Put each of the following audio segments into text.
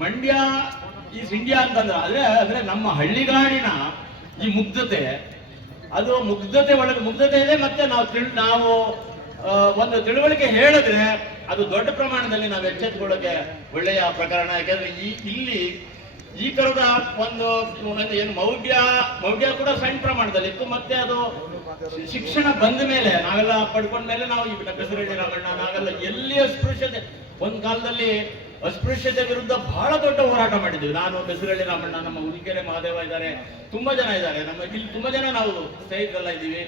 Mandya is India ಅಂತಂದ್ರೆ ಅಂದ್ರೆ ನಮ್ಮ ಹಳ್ಳಿಗಾಡಿನ ಈ ಮುಗ್ಧತೆ, ಅದು ಮುಗ್ಧತೆ ಒಳಗೆ ಮುಗ್ಧತೆ ಇದೆ. ಮತ್ತೆ ನಾವು ಒಂದು ತಿಳುವಳಿಕೆ ಹೇಳಿದ್ರೆ ಅದು ದೊಡ್ಡ ಪ್ರಮಾಣದಲ್ಲಿ ನಾವು ಎಚ್ಚೆತ್ತುಕೊಳ್ಳೋಕೆ ಒಳ್ಳೆಯ ಪ್ರಕರಣ. ಯಾಕೆಂದ್ರೆ ಇಲ್ಲಿ ಈ ತರದ ಒಂದು ಏನು ಮೌಢ್ಯ ಕೂಡ ಸಣ್ಣ ಪ್ರಮಾಣದಲ್ಲಿ ಇತ್ತು. ಮತ್ತೆ ಅದು ಶಿಕ್ಷಣ ಬಂದ ಮೇಲೆ ನಾವೆಲ್ಲ ಪಡ್ಕೊಂಡ ಮೇಲೆ ನಾವು ಈ ಬೆಸರಳ್ಳಿ ರಾಮಣ್ಣ ನಾವೆಲ್ಲ ಎಲ್ಲಿ ಅಸ್ಪೃಶ್ಯತೆ, ಒಂದು ಕಾಲದಲ್ಲಿ ಅಸ್ಪೃಶ್ಯತೆ ವಿರುದ್ಧ ಬಹಳ ದೊಡ್ಡ ಹೋರಾಟ ಮಾಡಿದ್ವಿ. ನಾನು, ಬೆಸರಳ್ಳಿ ರಾಮಣ್ಣ, ನಮ್ಮ ಹುಲಿಕೆರೆ ಮಹಾದೇವ ಇದ್ದಾರೆ, ತುಂಬಾ ಜನ ಇದ್ದಾರೆ, ನಮ್ಮ ಇಲ್ಲಿ ತುಂಬಾ ಜನ ನಾವು ಸ್ನೇಹಿತರೆಲ್ಲ ಇದ್ದೀವಿ.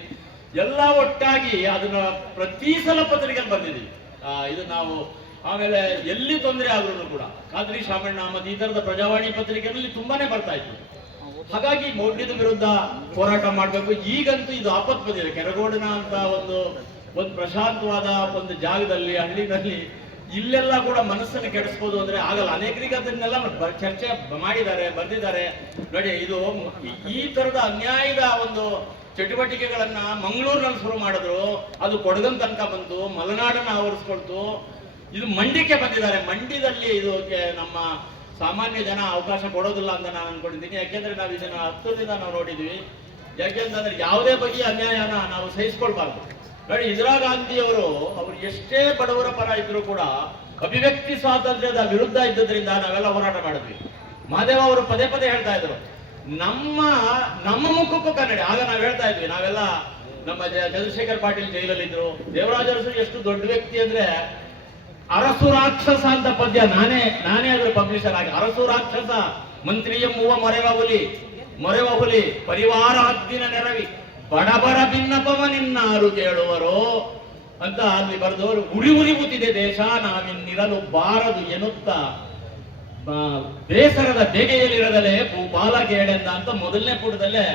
ಎಲ್ಲ ಒಟ್ಟಾಗಿ ಅದನ್ನ ಪ್ರತಿ ಸಲ ಪತ್ರಿಕೆಯಲ್ಲಿ ಬರ್ದಿದ್ದೀವಿ. ಇದು ನಾವು ಆಮೇಲೆ ಎಲ್ಲಿ ತೊಂದರೆ ಆದ್ರೂ ಕೂಡ ಖಾದ್ರಿ ಶಾಮಣ್ಣ ಮತ್ತೆ ಈ ತರದ ಪ್ರಜಾವಾಣಿ ಪತ್ರಿಕೆಯಲ್ಲಿ ತುಂಬಾನೇ ಬರ್ತಾ ಇತ್ತು. ಹಾಗಾಗಿ ಮೌಢ್ಯದ ವಿರುದ್ಧ ಹೋರಾಟ ಮಾಡಬೇಕು. ಈಗಂತೂ ಇದು ಆಪತ್ ಬಂದಿದೆ. ಕೆರಗೋಡಿನ ಅಂತ ಒಂದು ಪ್ರಶಾಂತವಾದ ಒಂದು ಜಾಗದಲ್ಲಿ, ಹಳ್ಳಿನಲ್ಲಿ ಇಲ್ಲೆಲ್ಲ ಕೂಡ ಮನಸ್ಸನ್ನು ಕೆಡಿಸ್ಬೋದು ಅಂದ್ರೆ ಆಗಲ್ಲ. ಅನೇಕರಿಗೆ ಅದನ್ನೆಲ್ಲ ಚರ್ಚೆ ಮಾಡಿದ್ದಾರೆ, ಬರ್ದಿದ್ದಾರೆ. ನೋಡಿ, ಇದು ಈ ತರದ ಅನ್ಯಾಯದ ಒಂದು ಚಟುವಟಿಕೆಗಳನ್ನ ಮಂಗಳೂರಿನಲ್ಲಿ ಶುರು ಮಾಡಿದ್ರು, ಅದು ಕೊಡಗನ್ ತನಕ ಬಂತು, ಮಲೆನಾಡನ್ನ ಆವರಿಸ್ಕೊಳ್ತು, ಇದು ಮಂಡ್ಯಕ್ಕೆ ಬಂದಿದ್ದಾರೆ. ಮಂಡ್ಯದಲ್ಲಿ ಇದು ನಮ್ಮ ಸಾಮಾನ್ಯ ಜನ ಅವಕಾಶ ಕೊಡೋದಿಲ್ಲ ಅಂತ ನಾನು ಅನ್ಕೊಂಡಿದ್ದೀನಿ. ಯಾಕೆಂದ್ರೆ ನಾವು ಇದನ್ನ ಹತ್ತದಿಂದ ನಾವು ನೋಡಿದ್ವಿ. ಯಾಕೆಂತಂದ್ರೆ ಯಾವುದೇ ಬಗೆಯ ಅನ್ಯಾಯನ ನಾವು ಸಹಿಸ್ಕೊಳ್ಬಾರ್ದು. ನೋಡಿ, ಇಂದಿರಾ ಗಾಂಧಿ ಅವರು ಎಷ್ಟೇ ಬಡವರ ಪರ ಇದ್ರು ಕೂಡ ಅಭಿವ್ಯಕ್ತಿ ಸ್ವಾತಂತ್ರ್ಯದ ವಿರುದ್ಧ ಇದ್ದದ್ರಿಂದ ನಾವೆಲ್ಲ ಹೋರಾಟ ಮಾಡಿದ್ವಿ. ಮಹಾದೇವ ಅವರು ಪದೇ ಪದೇ ಹೇಳ್ತಾ ಇದ್ರು, ನಮ್ಮ ಮುಖಕ್ಕೂ ಕನ್ನಡಿ. ಆಗ ನಾವು ಹೇಳ್ತಾ ಇದ್ವಿ, ನಾವೆಲ್ಲ ನಮ್ಮ ಚಂದ್ರಶೇಖರ್ ಪಾಟೀಲ್ ಜೈಲಲ್ಲಿದ್ರು. ದೇವರಾಜ ಅರಸು ಎಷ್ಟು ದೊಡ್ಡ ವ್ಯಕ್ತಿ ಅಂದ್ರೆ, ಅರಸು ರಾಕ್ಷಸ ಅಂತ ಪದ್ಯ ನಾನೇ ಅದ್ರ ಪಬ್ಲಿಷರ್ ಆಗಿ, ಅರಸು ರಾಕ್ಷಸ ಮಂತ್ರಿಯ ಮೂವ ಮೊರೆವ ಹುಲಿ ಪರಿವಾರ ಹದ್ದಿನ ನೆರವಿ ಬಡಬರ ಭಿನ್ನಪವ ನಿನ್ನಾರು ಕೇಳುವರು ಅಂತ ಅಲ್ಲಿ ಬರೆದವರು. ಉರಿಯುತ್ತಿದೆ ದೇಶ, ನಾವಿನ್ನಿರಲು ಬಾರದು ಎನ್ನುತ್ತಾ ಬೇಸರದ ಬೇಗೆಯಲ್ಲಿರದಲೇ ಭೂಪಾಲ ಕೇಳೆಂದ ಅಂತ ಮೊದಲನೇ ಪುಟದಲ್ಲೇ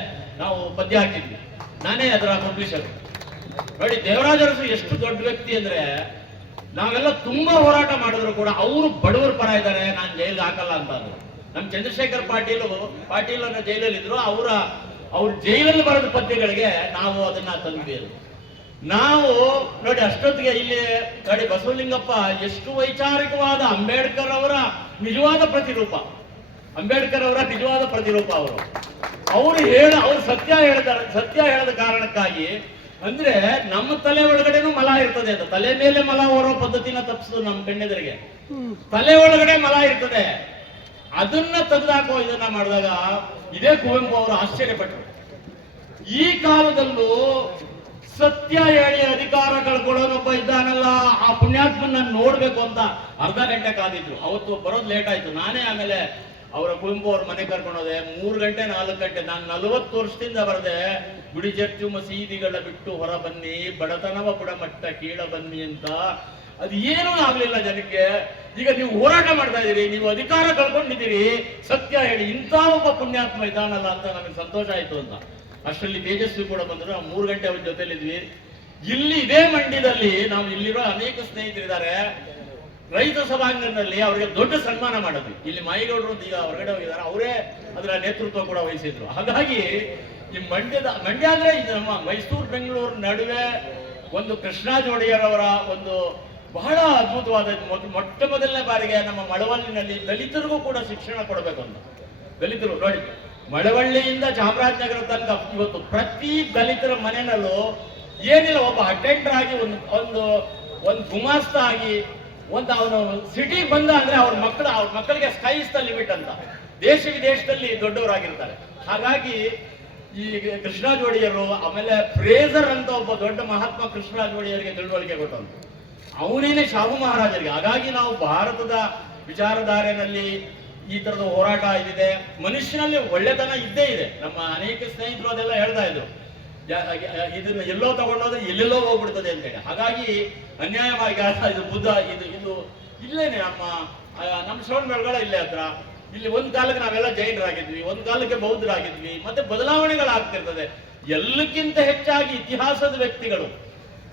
ನಾವು ಪದ್ಯ ಹಾಕಿದ್ವಿ. ನಾನೇ ಅದರ ಪಬ್ಲಿಷರ್. ನೋಡಿ, ದೇವರಾಜ ಅರಸು ಎಷ್ಟು ದೊಡ್ಡ ವ್ಯಕ್ತಿ ಅಂದ್ರೆ, ನಾವೆಲ್ಲ ತುಂಬಾ ಹೋರಾಟ ಮಾಡಿದ್ರು ಕೂಡ ಅವರು ಬಡವರ ಪರ ಇದ್ದಾರೆ, ನಾನು ಜೈಲಿಗೆ ಹಾಕಲ್ಲ ಅಂತ ಅಂದ್ರು. ನಮ್ ಚಂದ್ರಶೇಖರ್ ಪಾಟೀಲ್ ಅನ್ನೋ ಜೈಲಲ್ಲಿದ್ರು. ಅವ್ರ ಜೈಲಲ್ಲಿ ಬರೆದ ಪದ್ಯಗಳಿಗೆ ನಾವು ಅದನ್ನ ತಂದ್ವಿ. ನಾವು ನೋಡಿ, ಅಷ್ಟೊತ್ತಿಗೆ ಇಲ್ಲಿ ನೋಡಿ, ಬಸವಲಿಂಗಪ್ಪ ಎಷ್ಟು ವೈಚಾರಿಕವಾದ ಅಂಬೇಡ್ಕರ್ ಅವರ ನಿಜವಾದ ಪ್ರತಿರೂಪ. ಅವರು ಸತ್ಯ ಹೇಳದ ಕಾರಣಕ್ಕಾಗಿ, ಅಂದ್ರೆ ನಮ್ಮ ತಲೆ ಒಳಗಡೆನೂ ಮಲ ಇರ್ತದೆ ಅಂತ. ತಲೆ ಮೇಲೆ ಮಲ ಹೊರೋ ಪದ್ಧತಿನ ತಪ್ಪಿಸೋದು ನಮ್ಮ ಕಣ್ಣೆದರಿಗೆ. ತಲೆ ಒಳಗಡೆ ಮಲ ಇರ್ತದೆ, ಅದನ್ನ ತೆಗೆದಾಕೋ ಇದನ್ನ ಮಾಡಿದಾಗ ಇದೇ ಕುವೆಂಪು ಅವರು ಆಶ್ಚರ್ಯಪಟ್ಟರು. ಈ ಕಾಲದಲ್ಲೂ ಸತ್ಯ ಹೇಳಿ ಅಧಿಕಾರ ಕಳ್ಕೊಳ್ಳೋನೊಬ್ಬ ಇದ್ದಾನಲ್ಲ, ಆ ಪುಣ್ಯಾತ್ಮನ ನೋಡ್ಬೇಕು ಅಂತ ಅರ್ಧ ಗಂಟೆ ಕಾದಿದ್ರು. ಅವತ್ತು ಬರೋದು ಲೇಟ್ ಆಯ್ತು. ನಾನೇ ಆಮೇಲೆ ಅವರ ಕುವೆಂಪು ಅವ್ರ ಮನೆ ಕರ್ಕೊಂಡೋದೆ. 3 ಗಂಟೆ 4 ಗಂಟೆ. ನಾನು 40 ವರ್ಷದಿಂದ ಬರದೆ, ಗುಡಿ ಚರ್ಚು ಮಸೀದಿಗಳ ಬಿಟ್ಟು ಹೊರ ಬನ್ನಿ, ಬಡತನವ ಬುಡಮಟ್ಟ ಕೀಳ ಬನ್ನಿ ಅಂತ. ಅದು ಏನೂ ಆಗ್ಲಿಲ್ಲ ಜನಕ್ಕೆ. ಈಗ ನೀವು ಹೋರಾಟ ಮಾಡ್ತಾ ಇದ್ದೀರಿ, ನೀವು ಅಧಿಕಾರ ಕಳ್ಕೊಂಡಿದ್ದೀರಿ, ಸತ್ಯ ಹೇಳಿ ಇಂಥ ಒಬ್ಬ ಪುಣ್ಯಾತ್ಮ ಇದ್ದಾನಲ್ಲ ಅಂತ ನಮಗೆ ಸಂತೋಷ ಆಯ್ತು ಅಂತ. ಅಷ್ಟರಲ್ಲಿ ತೇಜಸ್ವಿ ಕೂಡ ಬಂದರು. 3 ಗಂಟೆ ಅವ್ರ ಜೊತೆಲಿದ್ವಿ. ಇಲ್ಲಿ ಇದೇ ಮಂಡ್ಯದಲ್ಲಿ ನಾವು ಇಲ್ಲಿರೋ ಅನೇಕ ಸ್ನೇಹಿತರಿದ್ದಾರೆ. ರೈತ ಸಭಾಂಗಣದಲ್ಲಿ ಅವರಿಗೆ ದೊಡ್ಡ ಸನ್ಮಾನ ಮಾಡಿದ್ವಿ. ಇಲ್ಲಿ ಮಾಯಿಗೌಡರು ಈಗ ಹೊರಗಡೆ ಹೋಗಿದ್ದಾರೆ, ಅವರೇ ಅದರ ನೇತೃತ್ವ ಕೂಡ ವಹಿಸಿದ್ರು. ಹಾಗಾಗಿ ಈ ಮಂಡ್ಯ ಅಂದ್ರೆ ಇದು ನಮ್ಮ ಮೈಸೂರು ಬೆಂಗಳೂರು ನಡುವೆ ಒಂದು ಕೃಷ್ಣರಾಜ ಒಡೆಯರ್ ಒಂದು ಬಹಳ ಅದ್ಭುತವಾದ ಮೊಟ್ಟ ಮೊದಲನೇ ಬಾರಿಗೆ ನಮ್ಮ ಮಳವಳ್ಳಿನಲ್ಲಿ ದಲಿತರಿಗೂ ಕೂಡ ಶಿಕ್ಷಣ ಕೊಡಬೇಕು ಅಂತ. ದಲಿತರು ನೋಡಿ, ಮಳವಳ್ಳಿಯಿಂದ ಚಾಮರಾಜನಗರ ತನಕ ಇವತ್ತು ಪ್ರತಿ ದಲಿತರ ಮನೆಯಲ್ಲೂ ಏನಿಲ್ಲ, ಒಬ್ಬ ಅಟೆಂಡರ್ ಆಗಿ ಒಂದು ಗುಮಾಸ್ತ ಆಗಿ ಅವನು ಸಿಟಿಗೆ ಬಂದ ಅಂದ್ರೆ ಅವ್ರ ಮಕ್ಕಳಿಗೆ ಸ್ಕೈ ಇಸ್ ದ ಲಿಮಿಟ್ ಅಂತ. ದೇಶ ವಿದೇಶದಲ್ಲಿ ದೊಡ್ಡವರಾಗಿರ್ತಾರೆ. ಹಾಗಾಗಿ ಈ ಕೃಷ್ಣರಾಜ ಒಡೆಯರು, ಆಮೇಲೆ ಫ್ರೇಜರ್ ಅಂತ ಒಬ್ಬ ದೊಡ್ಡ ಮಹಾತ್ಮ ಕೃಷ್ಣರಾಜ ಒಡೆಯರಿಗೆ ತಿಳುವಳಿಕೆ ಕೊಟ್ಟಂತ, ಅವನೇನೆ ಶಾಹು ಮಹಾರಾಜರಿಗೆ. ಹಾಗಾಗಿ ನಾವು ಭಾರತದ ವಿಚಾರಧಾರೆಯಲ್ಲಿ ಈ ತರದ ಹೋರಾಟ ಇದಿದೆ. ಮನುಷ್ಯನಲ್ಲಿ ಒಳ್ಳೆತನ ಇದ್ದೇ ಇದೆ. ನಮ್ಮ ಅನೇಕ ಸ್ನೇಹಿತರು ಅದೆಲ್ಲ ಹೇಳ್ತಾ ಇದ್ರು, ಇದನ್ನ ಎಲ್ಲೋ ತಗೊಂಡೋದ್ರೆ ಎಲ್ಲೆಲ್ಲೋ ಹೋಗ್ಬಿಡ್ತದೆ ಅಂತೇಳಿ. ಹಾಗಾಗಿ ಅನ್ಯಾಯವಾಗಿ ಇದು ಬುದ್ಧ ಇದು ಇಲ್ಲೇನೆ ನಮ್ಮ ಶ್ರವಣ ಬೆಳಗೊಳ ಇಲ್ಲೇ ಹತ್ರ. ಇಲ್ಲಿ ಒಂದ್ ಕಾಲಕ್ಕೆ ನಾವೆಲ್ಲ ಜೈನರಾಗಿದ್ವಿ, ಒಂದ್ ಕಾಲಕ್ಕೆ ಬೌದ್ಧರಾಗಿದ್ವಿ. ಮತ್ತೆ ಬದಲಾವಣೆಗಳಾಗ್ತಿರ್ತದೆ. ಎಲ್ಲಕ್ಕಿಂತ ಹೆಚ್ಚಾಗಿ ಇತಿಹಾಸದ ವ್ಯಕ್ತಿಗಳು,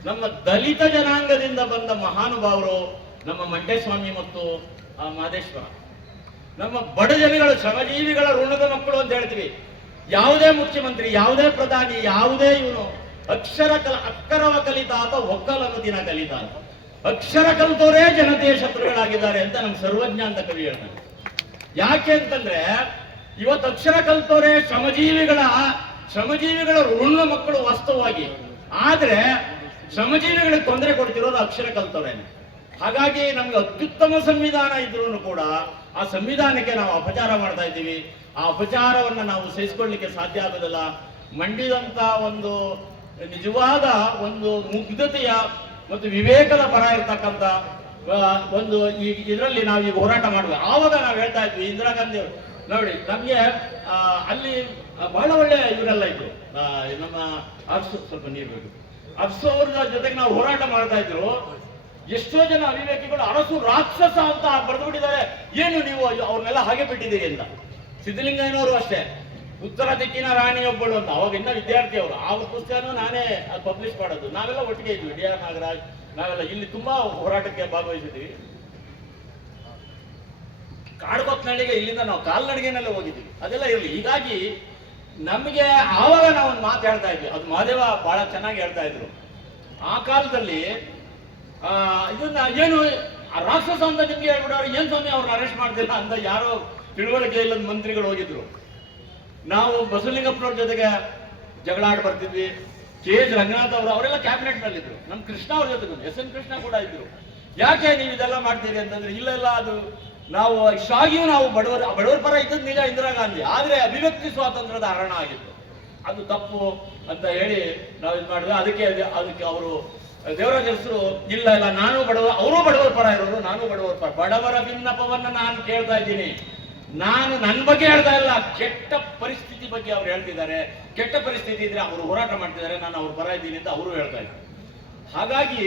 ನಮ್ಮ ದಲಿತ ಜನಾಂಗದಿಂದ ಬಂದ ಮಹಾನುಭಾವರು, ನಮ್ಮ ಮಂಡ್ಯಸ್ವಾಮಿ ಮತ್ತು ಮಹದೇಶ್ವರ, ನಮ್ಮ ಬಡ ಜನಗಳು, ಶ್ರಮಜೀವಿಗಳ ಋಣದ ಮಕ್ಕಳು ಅಂತ ಹೇಳ್ತೀವಿ. ಯಾವುದೇ ಮುಖ್ಯಮಂತ್ರಿ, ಯಾವುದೇ ಪ್ರಧಾನಿ, ಯಾವುದೇ ಇವನು ಅಕ್ಷರವ ಕಲಿತಾತ ಒಕ್ಕಲನ್ನು ದಿನ ಕಲಿತಾತ. ಅಕ್ಷರ ಕಲಿತವರೇ ಜನತೆಯ ಶತ್ರುಗಳಾಗಿದ್ದಾರೆ ಅಂತ ನಮ್ಮ ಸರ್ವಜ್ಞ ಅಂತ ಕವಿ ಹೇಳ್ತಾನೆ. ಯಾಕೆ ಅಂತಂದ್ರೆ ಇವತ್ತು ಅಕ್ಷರ ಕಲ್ತವ್ರೆ ಶ್ರಮಜೀವಿಗಳ ಋಣ ಮಕ್ಕಳು ವಾಸ್ತವವಾಗಿ. ಆದ್ರೆ ಶ್ರಮಜೀವಿಗಳಿಗೆ ತೊಂದರೆ ಕೊಡ್ತಿರೋದು ಅಕ್ಷರ ಕಲ್ತವ್ರೇನೆ. ಹಾಗಾಗಿ ನಮ್ಗೆ ಅತ್ಯುತ್ತಮ ಸಂವಿಧಾನ ಇದ್ರೂ ಕೂಡ ಆ ಸಂವಿಧಾನಕ್ಕೆ ನಾವು ಅಪಚಾರ ಮಾಡ್ತಾ ಇದ್ದೀವಿ. ಆ ಅಪಚಾರವನ್ನ ನಾವು ಸಹಿಸಿಕೊಳ್ಳಲಿಕ್ಕೆ ಸಾಧ್ಯ ಆಗೋದಿಲ್ಲ. ಮಂಡಿದಂತ ಒಂದು ನಿಜವಾದ ಒಂದು ಮುಗ್ಧತೆಯ ಮತ್ತು ವಿವೇಕದ ಪರ ಇರ್ತಕ್ಕಂಥ ಒಂದು ಇದರಲ್ಲಿ ನಾವು ಈಗ ಹೋರಾಟ ಮಾಡುವ. ಆವಾಗ ನಾವು ಹೇಳ್ತಾ ಇದ್ವಿ, ಇಂದಿರಾ ಗಾಂಧಿ ಅವರು ನೋಡಿ ನಮ್ಗೆ ಅಲ್ಲಿ ಬಹಳ ಒಳ್ಳೆ ಇವರೆಲ್ಲ ಇದ್ರು, ನಮ್ಮ ಸ್ವಲ್ಪ ನೀರು ಬೇಕು ಅರ್ಸು ಅವ್ರ ಜೊತೆಗೆ ನಾವು ಹೋರಾಟ ಮಾಡ್ತಾ ಇದ್ರು. ಎಷ್ಟೋ ಜನ ಅವಿವೇಕಿಗಳು ಅರಸು ರಾಕ್ಷಸ ಅಂತ ಬರೆದುಬಿಟ್ಟಿದ್ದಾರೆ, ಏನು ನೀವು ಅವ್ರನ್ನೆಲ್ಲ ಹಾಗೆ ಬಿಟ್ಟಿದ್ದೀರಿ ಅಂತ. ಸಿದ್ದಲಿಂಗಯ್ಯನವರು ಅಷ್ಟೇ, ಉತ್ತರ ದಿಕ್ಕಿನ ರಾಣಿಯೊಬ್ಬಳು ಅಂತ, ಅವಾಗ ಇನ್ನ ವಿದ್ಯಾರ್ಥಿ ಅವರು. ಆ ಪುಸ್ತಕನೂ ನಾನೇ ಪಬ್ಲಿಷ್ ಮಾಡೋದು. ನಾವೆಲ್ಲ ಒಟ್ಟಿಗೆ ಇದ್ವಿ, ಡಿ ಆರ್ ನಾಗರಾಜ್, ನಾವೆಲ್ಲ ಇಲ್ಲಿ ತುಂಬಾ ಹೋರಾಟಕ್ಕೆ ಭಾಗವಹಿಸಿದ್ದೀವಿ. ಕಾಡ್ಕೊತ್ನಳ್ಳಿಗೆ ಇಲ್ಲಿಂದ ನಾವು ಕಾಲ್ನಡಿಗೆನಲ್ಲೇ ಹೋಗಿದ್ದೀವಿ, ಅದೆಲ್ಲ ಇರಲಿ. ಹೀಗಾಗಿ ನಮಗೆ ಆವಾಗ ನಾವು ಒಂದು ಮಾತು ಹೇಳ್ತಾ ಇದ್ವಿ, ಅದು ಮಹಾದೇವ ಬಹಳ ಚೆನ್ನಾಗಿ ಹೇಳ್ತಾ ಇದ್ರು. ಆ ಕಾಲದಲ್ಲಿ ಇದನ್ನ ಏನು ರಾಕ್ಷಸ ಅಂತ ನಿಮ್ಗೆ ಹೇಳ್ಬಿಡೋರು, ಏನ್ ಸ್ವಾಮಿ ಅವ್ರನ್ನ ಅರೆಸ್ಟ್ ಮಾಡ್ತಿಲ್ಲ ಅಂತ ಯಾರೋ ತಿಳುವಳಿಕೆ ಇಲ್ಲದ ಮಂತ್ರಿಗಳು ಹೋಗಿದ್ರು. ನಾವು ಬಸವಲಿಂಗಪ್ಪನವ್ರ ಜೊತೆಗೆ ಜಗಳ ಆಡಿ ಬರ್ತಿದ್ವಿ. ಕೆ ಎಸ್ ರಂಗನಾಥ್ ಅವರು ಅವರೆಲ್ಲ ಕ್ಯಾಬಿನೆಟ್ ನಲ್ಲಿದ್ರು. ನಮ್ಮ ಕೃಷ್ಣ ಅವ್ರ ಜೊತೆಗೆ ಎಸ್ ಎನ್ ಕೃಷ್ಣ ಕೂಡ ಇದ್ರು. ಯಾಕೆ ನೀವು ಇದೆಲ್ಲ ಮಾಡ್ತೀರಿ ಅಂತಂದ್ರೆ, ಇಲ್ಲ ಅದು ನಾವು ಇಷ್ಟಾಗಿಯೂ ನಾವು ಬಡವರ ಪರ ಇದ್ದದ್ದು ನಿಜ ಇಂದಿರಾ ಗಾಂಧಿ, ಆದ್ರೆ ಅಭಿವ್ಯಕ್ತಿ ಸ್ವಾತಂತ್ರ್ಯದ ಹರಣ ಆಗಿತ್ತು, ಅದು ತಪ್ಪು ಅಂತ ಹೇಳಿ ನಾವು ಇದು ಮಾಡಿದ್ವಿ. ಅದಕ್ಕೆ ಅವರು ದೇವರಾಜ ಹೆಸರು ಇಲ್ಲ ನಾನು ಅವರು ಬಡವರ ಪರ ಇರೋರು, ನಾನು ಬಡವರ ಪರ. ಬಡವರ ಭಿನ್ನಪವನ್ನ ನಾನು ಕೇಳ್ತಾ ಇದ್ದೀನಿ. ನಾನು ನನ್ನ ಬಗ್ಗೆ ಹೇಳ್ತಾ ಇಲ್ಲ, ಕೆಟ್ಟ ಪರಿಸ್ಥಿತಿ ಬಗ್ಗೆ ಅವ್ರು ಹೇಳ್ತಿದ್ದಾರೆ. ಕೆಟ್ಟ ಪರಿಸ್ಥಿತಿ ಇದ್ರೆ ಅವರು ಹೋರಾಟ ಮಾಡ್ತಿದ್ದಾರೆ, ನಾನು ಅವ್ರ ಪರ ಇದ್ದೀನಿ ಅಂತ ಅವರು ಹೇಳ್ತಾ ಇದ್ರು. ಹಾಗಾಗಿ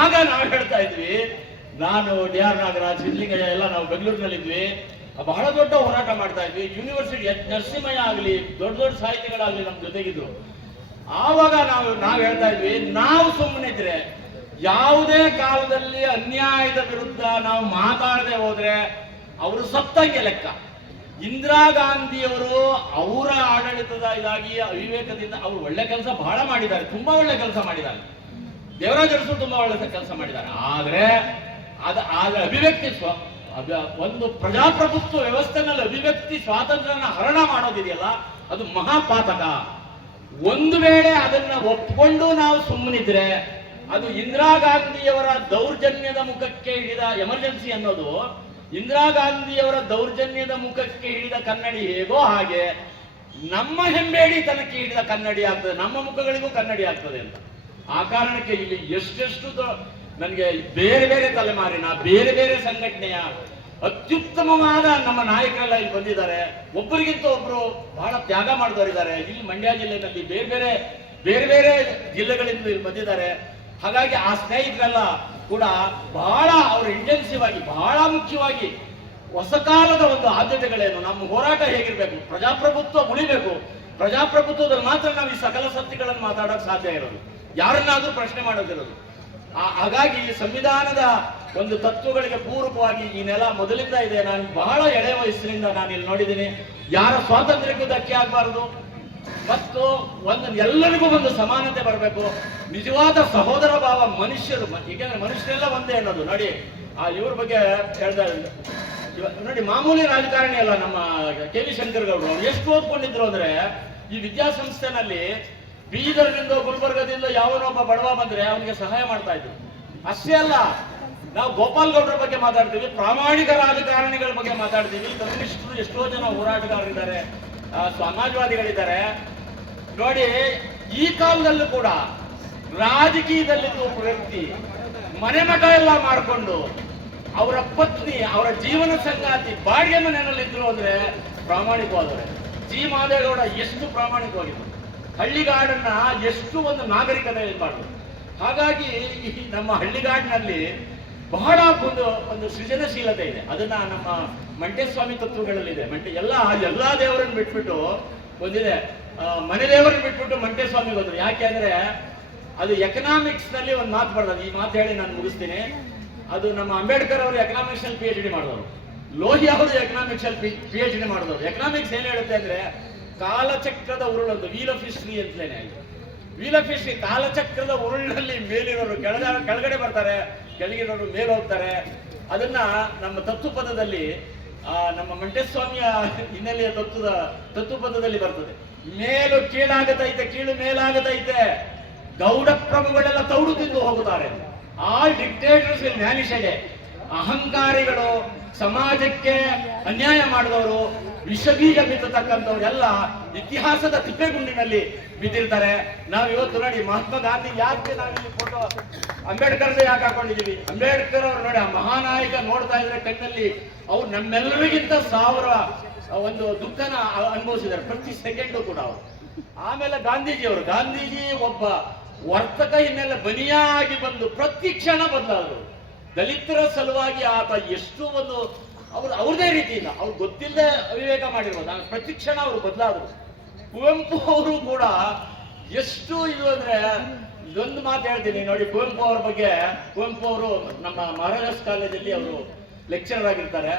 ಆಗ ನಾವು ಹೇಳ್ತಾ ಇದ್ವಿ, ನಾನು ಡಿ ಆರ್ ನಾಗರಾಜ್, ಸಿದ್ದಲಿಂಗಯ್ಯ ಎಲ್ಲ ನಾವು ಬೆಂಗಳೂರಿನಲ್ಲಿದ್ವಿ, ಬಹಳ ದೊಡ್ಡ ಹೋರಾಟ ಮಾಡ್ತಾ ಇದ್ವಿ. ಯೂನಿವರ್ಸಿಟಿ ನರಸಿಂಹಯ್ಯ ಆಗಲಿ, ದೊಡ್ಡ ಸಾಹಿತಿಗಳಾಗ್ಲಿ ನಮ್ಮ ಜೊತೆಗಿದ್ರು. ಆವಾಗ ನಾವು ಹೇಳ್ತಾ ಇದ್ವಿ, ನಾವು ಸುಮ್ಮನಿದ್ರೆ ಯಾವುದೇ ಕಾಲದಲ್ಲಿ ಅನ್ಯಾಯದ ವಿರುದ್ಧ ನಾವು ಮಾತಾಡದೆ ಹೋದ್ರೆ ಅವರು ಸತ್ತಂಗೆ ಲೆಕ್ಕ. ಇಂದಿರಾ ಗಾಂಧಿಯವರು ಅವರ ಆಡಳಿತದ ಇದಾಗಿ ಅವಿವೇಕದಿಂದ ಅವರು ಒಳ್ಳೆ ಕೆಲಸ ಬಹಳ ಮಾಡಿದ್ದಾರೆ, ತುಂಬಾ ಒಳ್ಳೆ ಕೆಲಸ ಮಾಡಿದ್ದಾರೆ. ದೇವರಾಜ ಅರಸು ತುಂಬಾ ಒಳ್ಳೆ ಕೆಲಸ ಮಾಡಿದ್ದಾರೆ. ಆದ್ರೆ ಅಭಿವ್ಯಕ್ತಿ ಒಂದು ಪ್ರಜಾಪ್ರಭುತ್ವ ವ್ಯವಸ್ಥೆನಲ್ಲಿ ಅಭಿವ್ಯಕ್ತಿ ಸ್ವಾತಂತ್ರ್ಯನ ಹರಣ ಮಾಡೋದಿದೆಯಲ್ಲ, ಅದು ಮಹಾಪಾತಕ. ಒಂದು ವೇಳೆ ಅದನ್ನ ಒಪ್ಕೊಂಡು ನಾವು ಸುಮ್ಮನಿದ್ರೆ, ಅದು ಇಂದಿರಾ ಗಾಂಧಿಯವರ ದೌರ್ಜನ್ಯದ ಮುಖಕ್ಕೆ ಹಿಡಿದ ಎಮರ್ಜೆನ್ಸಿ ಅನ್ನೋದು, ಇಂದಿರಾ ಗಾಂಧಿಯವರ ದೌರ್ಜನ್ಯದ ಮುಖಕ್ಕೆ ಹಿಡಿದ ಕನ್ನಡಿ ಹೇಗೋ ಹಾಗೆ ನಮ್ಮ ಹೆಂಬೇಡಿ ತನಕ್ಕೆ ಹಿಡಿದ ಕನ್ನಡಿ ಆಗ್ತದೆ, ನಮ್ಮ ಮುಖಗಳಿಗೂ ಕನ್ನಡಿ ಆಗ್ತದೆ ಅಂತ. ಆ ಕಾರಣಕ್ಕೆ ಇಲ್ಲಿ ಎಷ್ಟೆಷ್ಟು ನನಗೆ ಬೇರೆ ಬೇರೆ ತಲೆಮಾರಿನ ಬೇರೆ ಬೇರೆ ಸಂಘಟನೆಯ ಅತ್ಯುತ್ತಮವಾದ ನಮ್ಮ ನಾಯಕರೆಲ್ಲ ಇಲ್ಲಿ ಬಂದಿದ್ದಾರೆ. ಒಬ್ಬರಿಗಿಂತ ಒಬ್ರು ಬಹಳ ತ್ಯಾಗ ಮಾಡಿದವರಿದ್ದಾರೆ. ಇಲ್ಲಿ ಮಂಡ್ಯ ಜಿಲ್ಲೆಯಲ್ಲಿ ಬೇರೆ ಬೇರೆ ಜಿಲ್ಲೆಗಳಿಂದ ಇಲ್ಲಿ ಬಂದಿದ್ದಾರೆ. ಹಾಗಾಗಿ ಆ ಸ್ನೇಹಿತರೆಲ್ಲ ಕೂಡ ಬಹಳ ಅವರು ಇಂಟೆನ್ಸಿವ್ ಆಗಿ, ಬಹಳ ಮುಖ್ಯವಾಗಿ ಹೊಸ ಕಾಲದ ಒಂದು ಆದ್ಯತೆಗಳೇನು, ನಮ್ಮ ಹೋರಾಟ ಹೇಗಿರ್ಬೇಕು, ಪ್ರಜಾಪ್ರಭುತ್ವ ಉಳಿಬೇಕು, ಪ್ರಜಾಪ್ರಭುತ್ವದಲ್ಲಿ ಮಾತ್ರ ನಾವು ಈ ಸಕಲ ಸತ್ಯಗಳನ್ನು ಮಾತಾಡೋಕೆ ಸಾಧ್ಯ ಇರೋದು, ಯಾರನ್ನಾದ್ರೂ ಪ್ರಶ್ನೆ ಮಾಡೋದಿರೋದು. ಹಾಗಾಗಿ ಸಂವಿಧಾನದ ಒಂದು ತತ್ವಗಳಿಗೆ ಪೂರಕವಾಗಿ ಈ ನೆಲ ಮೊದಲಿಂದ ಇದೆ. ನಾನು ಬಹಳ ಎಳೆ ವಯಸ್ಸಿನಿಂದ ನಾನು ಇಲ್ಲಿ ನೋಡಿದ್ದೀನಿ, ಯಾರ ಸ್ವಾತಂತ್ರ್ಯಕ್ಕೂ ಧಕ್ಕೆ ಆಗಬಾರದು ಮತ್ತು ಎಲ್ಲರಿಗೂ ಒಂದು ಸಮಾನತೆ ಬರಬೇಕು, ನಿಜವಾದ ಸಹೋದರ ಭಾವ ಮನುಷ್ಯರು. ಏಕೆಂದ್ರೆ ಮನುಷ್ಯರೆಲ್ಲ ಒಂದೇ ಅನ್ನೋದು ನೋಡಿ. ಇವ್ರ ಬಗ್ಗೆ ಹೇಳ್ತಾ ನೋಡಿ, ಮಾಮೂಲಿ ರಾಜಕಾರಣಿ ಅಲ್ಲ ನಮ್ಮ ಕೆ ವಿ ಶಂಕರ್ ಗೌಡರು. ಎಷ್ಟು ಓದ್ಕೊಂಡಿದ್ರು ಅಂದ್ರೆ, ಈ ವಿದ್ಯಾಸಂಸ್ಥೆನಲ್ಲಿ ಬೀದರ್ನಿಂದ ಗುಲ್ಬರ್ಗದಿಂದ ಯಾವನೊಬ್ಬ ಬಡವ ಬಂದ್ರೆ ಅವನಿಗೆ ಸಹಾಯ ಮಾಡ್ತಾ ಇದ್ರು. ಅಷ್ಟೇ ಅಲ್ಲ, ನಾವು ಗೋಪಾಲ್ ಗೌಡ್ರ ಬಗ್ಗೆ ಮಾತಾಡ್ತೀವಿ, ಪ್ರಾಮಾಣಿಕ ರಾಜಕಾರಣಿಗಳ ಬಗ್ಗೆ ಮಾತಾಡ್ತೀವಿ, ಕಮ್ಯುನಿಸ್ಟರು ಎಷ್ಟೋ ಜನ ಹೋರಾಟಗಾರರಿದ್ದಾರೆ, ಸಮಾಜವಾದಿಗಳಿದ್ದಾರೆ. ನೋಡಿ, ಈ ಕಾಲದಲ್ಲೂ ಕೂಡ ರಾಜಕೀಯದಲ್ಲಿದ್ದ ಒಬ್ಬ ವ್ಯಕ್ತಿ ಮನೆ ಮಠ ಎಲ್ಲ ಮಾಡಿಕೊಂಡು ಅವರ ಪತ್ನಿ, ಅವರ ಜೀವನ ಸಂಗಾತಿ ಬಾಡಿಗೆ ಮನೆಯಲ್ಲಿದ್ರು ಅಂದ್ರೆ ಪ್ರಾಮಾಣಿಕವಾದವರೇ. ಜಿ ಮಾದೇಗೌಡ ಎಷ್ಟು ಪ್ರಾಮಾಣಿಕವಾಗಿದ್ರು, ಹಳ್ಳಿಗಾಡನ್ನ ಎಷ್ಟು ಒಂದು ನಾಗರಿಕತೆ ಮಾಡಿದ್ರು. ಹಾಗಾಗಿ ನಮ್ಮ ಹಳ್ಳಿಗಾಡಿನಲ್ಲಿ ಬಹಳ ಒಂದು ಸೃಜನಶೀಲತೆ ಇದೆ. ಅದನ್ನ ನಮ್ಮ ಮಂಟೇಸ್ವಾಮಿ ತತ್ವಗಳಲ್ಲಿದೆ. ಎಲ್ಲಾ ದೇವರನ್ನು ಬಿಟ್ಬಿಟ್ಟು ಒಂದಿದೆ, ಮನೆ ದೇವರನ್ನು ಬಿಟ್ಬಿಟ್ಟು ಮಂಟೇಸ್ವಾಮಿಗೆ ಹೋದ್ರು. ಯಾಕೆ ಅಂದ್ರೆ ಅದು ಎಕನಾಮಿಕ್ಸ್ ನಲ್ಲಿ ಒಂದು ಮಾತು ಬರ್ತದೆ. ಈ ಮಾತು ಹೇಳಿ ನಾನು ಮುಗಿಸ್ತೀನಿ. ಅದು ನಮ್ಮ ಅಂಬೇಡ್ಕರ್ ಅವರು ಎಕನಾಮಿಕ್ಸ್ ಅಲ್ಲಿ PhD ಮಾಡಿದವರು, ಲೋಹಿಯಾ ಅವರು ಎಕನಾಮಿಕ್ಸ್ ಅಲ್ಲಿ PhD ಮಾಡಿದವರು. ಎಕನಾಮಿಕ್ಸ್ ಏನ್ ಹೇಳುತ್ತೆ ಅಂದ್ರೆ, ಕಾಲಚಕ್ರದ ಉರುಳೊಂದು ವೀಲ್ ಆಫ್ ಹಿಸ್ಟ್ರಿ ಅಂತಲೇನೆ. ವೀಲ್ ಆಫ್ ಹಿಸ್ಟ್ರಿ, ಕಾಲಚಕ್ರದ ಉರುಳಿನಲ್ಲಿ ಮೇಲಿರೋರು ಕೆಳಗಡೆ ಬರ್ತಾರೆ, ಕೆಳಗಿರೋರು ಮೇಲೆ ಹೋಗ್ತಾರೆ. ಅದನ್ನ ನಮ್ಮ ತತ್ವ ಪದದಲ್ಲಿ ನಮ್ಮ ಮಂಟೇಸ್ವಾಮಿಯ ಹಿನ್ನೆಲೆಯ ತತ್ವಪದದಲ್ಲಿ ಬರ್ತದೆ. ಮೇಲು ಕೀಳಾಗತೈತೆ, ಕೀಳು ಮೇಲಾಗತೈತೆ, ಗೌಡ ಪ್ರಭುಗಳೆಲ್ಲ ತೌಡು ತಿಂದು ಹೋಗುತ್ತಾರೆ. ಆಲ್ ಡಿಕ್ಟೇಟರ್ಸ್ ವಿಲ್ ವ್ಯಾನಿಶ್ ಅಗೆ. ಅಹಂಕಾರಿಗಳು, ಸಮಾಜಕ್ಕೆ ಅನ್ಯಾಯ ಮಾಡಿದವರು, ವಿಷಬೀಜ ಬಿತ್ತತಕ್ಕಂಥವ್ರೆಲ್ಲ ಇತಿಹಾಸದ ತಿಪ್ಪೆಗುಂಡಿನಲ್ಲಿ ಬಿದ್ದಿರ್ತಾರೆ. ನಾವು ಇವತ್ತು ನೋಡಿ ಮಹಾತ್ಮ ಗಾಂಧಿ ಯಾಕೆ ನಾವಿಲ್ಲಿ ಫೋಟೋ ಅಂಬೇಡ್ಕರ್ ಯಾಕೆ ಹಾಕೊಂಡಿದೀವಿ? ಅಂಬೇಡ್ಕರ್ ಅವರು ನೋಡಿ ಆ ಮಹಾನಾಯಕ ನೋಡ್ತಾ ಇದ್ರೆ ಕಣ್ಣಲ್ಲಿ ಅವ್ರು ನಮ್ಮೆಲ್ಲರಿಗಿಂತ 1000 ಒಂದು ದುಃಖನ ಅನುಭವಿಸಿದ್ದಾರೆ ಪ್ರತಿ ಸೆಕೆಂಡು ಕೂಡ ಅವರು. ಆಮೇಲೆ ಗಾಂಧೀಜಿ ಒಬ್ಬ ವರ್ತಕ ಹಿನ್ನೆಲೆ ಬನಿಯಾಗಿ ಬಂದು ಪ್ರತಿ ಕ್ಷಣ ಬದಲಾದರು. ದಲಿತರ ಸಲುವಾಗಿ ಆತ ಎಷ್ಟು ಒಂದು ಅವ್ರದೇ ರೀತಿಯಿಂದ ಅವ್ರು ಗೊತ್ತಿಲ್ಲದೆ ಅವಿವೇಕ ಮಾಡಿರ್ಬೋದು, ಪ್ರತಿ ಕ್ಷಣ ಅವರು ಬದಲಾದರು. ಕುವೆಂಪು ಅವರು ಕೂಡ ಎಷ್ಟು ಇದು ಅಂದ್ರೆ, ಇದೊಂದು ಮಾತು ಹೇಳ್ತೀನಿ ನೋಡಿ ಕುವೆಂಪು ಅವ್ರ ಬಗ್ಗೆ. ಕುವೆಂಪು ಅವರು ನಮ್ಮ ಮಹಾರಾಜಾಸ್ ಕಾಲೇಜಲ್ಲಿ ಅವರು ಲೆಕ್ಚರರ್ ಆಗಿರ್ತಾರೆ.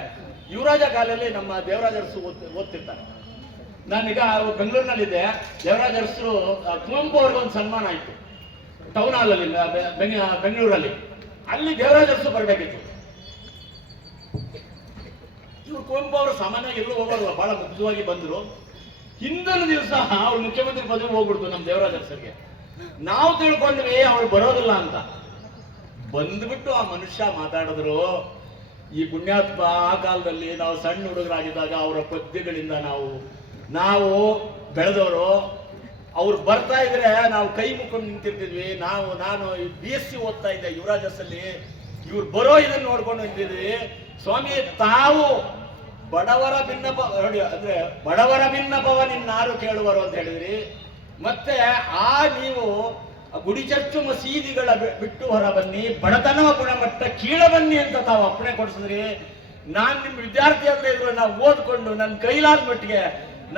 ಯುವರಾಜ ಕಾಲೇಜಲ್ಲಿ ನಮ್ಮ ದೇವರಾಜ ಅರಸು ಓದ್ತಿರ್ತಾರೆ. ನಾನೀಗ ಬೆಂಗಳೂರಿನಲ್ಲಿದ್ದೆ. ದೇವರಾಜ ಅರಸರು ಕುವೆಂಪು ಅವ್ರಿಗೆ ಒಂದು ಸನ್ಮಾನ ಆಯ್ತು ಟೌನ್ ಹಾಲ್ ಅಲ್ಲಿ ಬೆಂಗಳೂರಲ್ಲಿ. ಅಲ್ಲಿ ದೇವರಾಜ ಅರಸು ಬರಬೇಕಿತ್ತು. ಇವ್ರು ಕುವೆಂಪು ಅವರು ಸಾಮಾನ್ಯವಾಗಿ ಎಲ್ಲೂ ಹೋಗೋರು, ಬಹಳ ಮುಗ್ಧವಾಗಿ ಬಂದ್ರು. ಹಿಂದಿನ ದಿವಸ ಅವ್ರು ಮುಖ್ಯಮಂತ್ರಿ ಪದವಿ ಹೋಗ್ಬಿಡ್ತು ನಮ್ಮ ದೇವರಾಜ ಅರಸರಿಗೆ. ನಾವು ತಿಳ್ಕೊಂಡ್ವಿ ಅವ್ರು ಬರೋದಿಲ್ಲ ಅಂತ. ಬಂದ್ಬಿಟ್ಟು ಆ ಮನುಷ್ಯ ಮಾತಾಡಿದ್ರು. ಈ ಪುಣ್ಯಾತ್ಮ ಆ ಕಾಲದಲ್ಲಿ ನಾವು ಸಣ್ಣ ಹುಡುಗರಾಗಿದ್ದಾಗ ಅವರ ಪದ್ಯಗಳಿಂದ ನಾವು ಬೆಳೆದವರು. ಅವ್ರು ಬರ್ತಾ ಇದ್ರೆ ನಾವು ಕೈ ಮುಕ್ಕೊಂಡು ನಿಂತಿರ್ತಿದ್ವಿ. ನಾನು BSc ಓದ್ತಾ ಇದ್ದೆ ಯುವರಾಜಸ್ಸಲ್ಲಿ. ಇವ್ರು ಬರೋ ಇದನ್ನ ನೋಡ್ಕೊಂಡು ನಿಂತಿದ್ವಿ. ಸ್ವಾಮಿ ತಾವು ಬಡವರ ಭಿನ್ನಪ ನೋಡಿ ಅಂದ್ರೆ ಬಡವರ ಭಿನ್ನಪವ ನಿನ್ನಾರು ಕೇಳುವರು ಅಂತ ಹೇಳಿದ್ರಿ. ಮತ್ತೆ ನೀವು ಗುಡಿ ಚರ್ಚು ಮಸೀದಿಗಳ ಬಿಟ್ಟು ಹೊರ ಬನ್ನಿ, ಬಡತನವ ಗುಣಮಟ್ಟ ಕೀಳ ಬನ್ನಿ ಅಂತ ತಾವು ಅಪ್ಪಣೆ ಕೊಡಿಸಿದ್ರಿ. ನಾನ್ ನಿಮ್ಮ ವಿದ್ಯಾರ್ಥಿ ಅಂತ ಇದ್ರು ನಾವು ಓದ್ಕೊಂಡು ನನ್ನ ಕೈಲಾದ ಮಟ್ಟಿಗೆ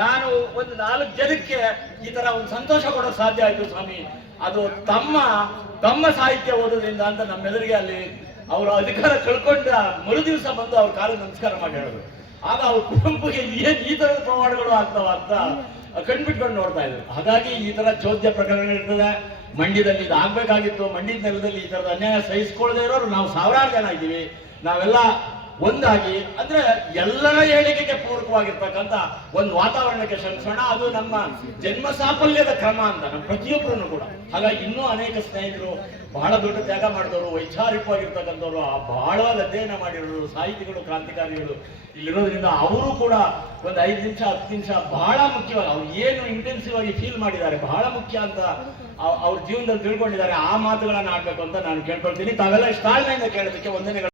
ನಾನು ಒಂದು 4 ಜನಕ್ಕೆ ಈ ತರ ಒಂದು ಸಂತೋಷ ಕೊಡೋಕೆ ಸಾಧ್ಯ ಆಯ್ತು ಸ್ವಾಮಿ. ಅದು ತಮ್ಮ ಸಾಹಿತ್ಯ ಓದೋದ್ರಿಂದ ಅಂತ ನಮ್ಮೆದುರಿಗೆ ಅಲ್ಲಿ ಅವರ ಅಧಿಕಾರ ಕಳ್ಕೊಂಡ ಮರು ದಿವಸ ಬಂದು ಅವ್ರ ಕಾಲಿಗೆ ನಮಸ್ಕಾರ ಮಾಡಿ ಹೇಳಿದ್ರು. ಆಗ ಅವ್ರ ಕುಟುಂಬಕ್ಕೆ ಏನ್ ಈ ತರದ ಪ್ರಮಾಣಗಳು ಆಗ್ತಾವ ಅಂತ ಕಣ್ಬಿಟ್ಕೊಂಡು ನೋಡ್ತಾ ಇದ್ರು. ಹಾಗಾಗಿ ಈ ತರ ಚೋದ್ಯ ಪ್ರಕರಣಗಳಿರ್ತದೆ. ಮಂಡ್ಯದಲ್ಲಿ ಇದು ಆಗ್ಬೇಕಾಗಿತ್ತು. ಮಂಡ್ಯದ ನೆಲದಲ್ಲಿ ಈ ತರದ ಅನ್ಯಾಯ ಸಹಿಸ್ಕೊಳ್ಳದೆ ಇರೋರು ನಾವು 1000 ಜನ ಇದ್ದೀವಿ. ನಾವೆಲ್ಲ ಒಂದಾಗಿ ಅಂದ್ರೆ ಎಲ್ಲರ ಏಳಿಗೆಗೆ ಪೂರಕವಾಗಿರ್ತಕ್ಕಂಥ ಒಂದು ವಾತಾವರಣಕ್ಕೆ ಶ್ರಮಿಸೋಣ. ಅದು ನಮ್ಮ ಜನ್ಮ ಸಾಫಲ್ಯದ ಕ್ರಮ ಅಂತ ನಮ್ಮ ಪ್ರತಿಯೊಬ್ಬರನ್ನು ಕೂಡ. ಹಾಗಾಗಿ ಇನ್ನೂ ಅನೇಕ ಸ್ನೇಹಿತರು ಬಹಳ ದೊಡ್ಡ ತ್ಯಾಗ ಮಾಡಿದವರು, ವೈಚಾರಿಕವಾಗಿರ್ತಕ್ಕಂಥವ್ರು, ಬಹಳವಾದ ಅಧ್ಯಯನ ಮಾಡಿರೋರು, ಸಾಹಿತಿಗಳು, ಕ್ರಾಂತಿಕಾರಿಗಳು ಇಲ್ಲಿರೋದ್ರಿಂದ ಅವರು ಕೂಡ ಒಂದು 5 ನಿಮಿಷ 10 ನಿಮಿಷ ಬಹಳ ಮುಖ್ಯವಾಗಿ ಅವ್ರು ಏನು ಇಂಟೆನ್ಸಿವ್ ಆಗಿ ಫೀಲ್ ಮಾಡಿದ್ದಾರೆ ಬಹಳ ಮುಖ್ಯ ಅಂತ ಅವ್ರ ಜೀವನದಲ್ಲಿ ತಿಳ್ಕೊಂಡಿದ್ದಾರೆ. ಆ ಮಾತುಗಳನ್ನ ಆಡ್ಬೇಕು ಅಂತ ನಾನು ಕೇಳ್ಕೊಳ್ತೀನಿ. ತಾವೆಲ್ಲ ಇಷ್ಟು ತಾಳ್ಮೆಯಿಂದ ಕೇಳೋದಕ್ಕೆ ವಂದನೆಗಳು.